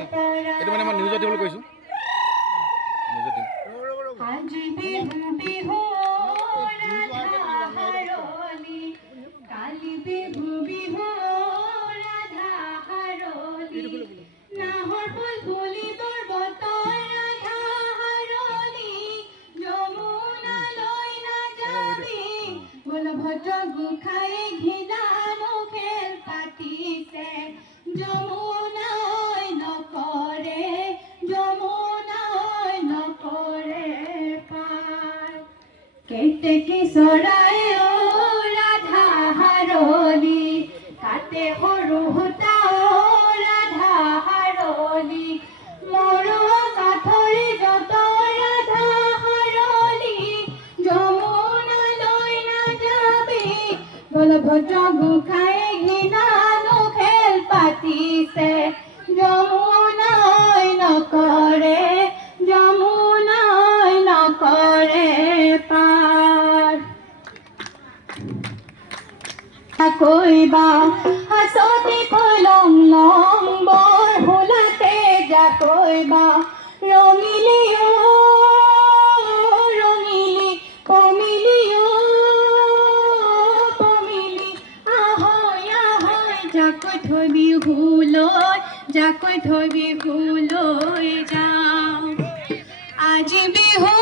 এইটো মানে মই নিউজত দিবলৈ কৈছোঁ নিউজত দিম আজি বিহু বিহু ৰাধা হাৰলি কালি বিহু বিহু ৰাধা হাৰলি নাহৰ ফুল ফুলিবৰ বতৰ ৰাধা হাৰলি যমুনালৈ নাযাবি বলভদ্ৰ গোসাঁই ঘিলানো খেল পাতিছে যমুনাই নকৰে যমুনাই নকৰে পাৰ কেতেকী চৰাই অ ৰাধা হাৰলি কাটে সৰু সূতা অ ৰাধা হাৰলি মৰম কাঠৰি যত ৰাধা হাৰলি যমুনালৈ নাযাবি বলভদ্ৰ গোসাঁই ঘিলানো খেল পাতিছে যমুনাই নকৰে যমুনাই নকৰে পাৰ কইবা হাসতে কলম লম বৰ হোলাতে যা কইবা ৰঙিলি অ ৰঙিলি পমিলি অ পমিলি আহৈ আহৈ যাকৈ থৈ বিহুলৈ যাওঁ আজি বিহু